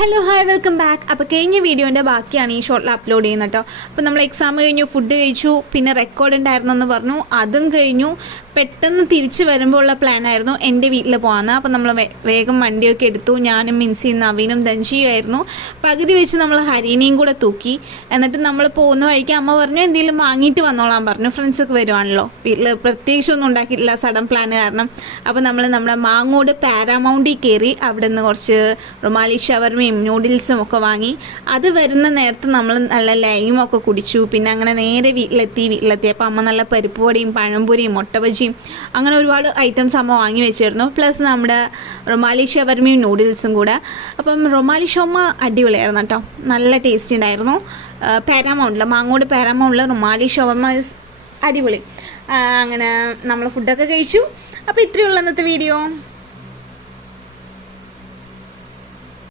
Hello hi welcome back. അപ്പോൾ കഴിഞ്ഞ വീഡിയോൻ്റെ ബാക്കിയാണ് ഈ ഷോർട്ടിൽ അപ്ലോഡ് ചെയ്യുന്നത് കേട്ടോ. അപ്പോൾ നമ്മൾ എക്സാം കഴിഞ്ഞു, ഫുഡ് കഴിച്ചു, പിന്നെ റെക്കോർഡ് ഉണ്ടായിരുന്നെന്ന് പറഞ്ഞു, അതും കഴിഞ്ഞു. പെട്ടെന്ന് തിരിച്ച് വരുമ്പോൾ ഉള്ള പ്ലാനായിരുന്നു എൻ്റെ വീട്ടിൽ പോകാമെന്ന്. അപ്പോൾ നമ്മൾ വേഗം വണ്ടിയൊക്കെ എടുത്തു. ഞാനും മിൻസിയും നവീനും ദഞ്ചിയുമായിരുന്നു. പകുതി വെച്ച് നമ്മൾ ഹരീനെയും കൂടെ തൂക്കി. എന്നിട്ട് നമ്മൾ പോകുന്ന വഴിക്ക് അമ്മ പറഞ്ഞു എന്തെങ്കിലും വാങ്ങിയിട്ട് വന്നോളാൻ പറഞ്ഞു. ഫ്രണ്ട്സൊക്കെ വരുവാണല്ലോ, വീട്ടിൽ പ്രത്യേകിച്ചൊന്നും ഉണ്ടാക്കിയിട്ടില്ല, സഡൻ പ്ലാൻ കാരണം. അപ്പോൾ നമ്മൾ നമ്മുടെ മാങ്ങോട് പാരാമൗണ്ടിൽ കയറി അവിടെ നിന്ന് കുറച്ച് റുമാലി ഷവർമയും നൂഡിൽസും ഒക്കെ വാങ്ങി. അത് വരുന്ന നേരത്ത് നമ്മൾ നല്ല ലൈമൊക്കെ കുടിച്ചു. പിന്നെ അങ്ങനെ നേരെ വീട്ടിലെത്തിയപ്പോൾ അമ്മ നല്ല പരിപ്പ് വടയും പഴംപൊരിയും മുട്ടബജിയും അങ്ങനെ ഒരുപാട് ഐറ്റംസ് അമ്മ വാങ്ങി വെച്ചിരുന്നു. പ്ലസ് നമ്മുടെ റുമാലി ഷവർമയും നൂഡിൽസും കൂടെ. അപ്പം റുമാലി ഷവർമ അടിപൊളിയായിരുന്നു കേട്ടോ, നല്ല ടേസ്റ്റ് ഉണ്ടായിരുന്നു. പാരാമൗണ്ടിൽ, മാങ്ങോട് പാരാമൗണ്ടിൽ റുമാലി ഷവർമ അടിപൊളി. അങ്ങനെ നമ്മൾ ഫുഡൊക്കെ കഴിച്ചു. അപ്പോൾ ഇത്രയുള്ള ഇന്നത്തെ വീഡിയോ.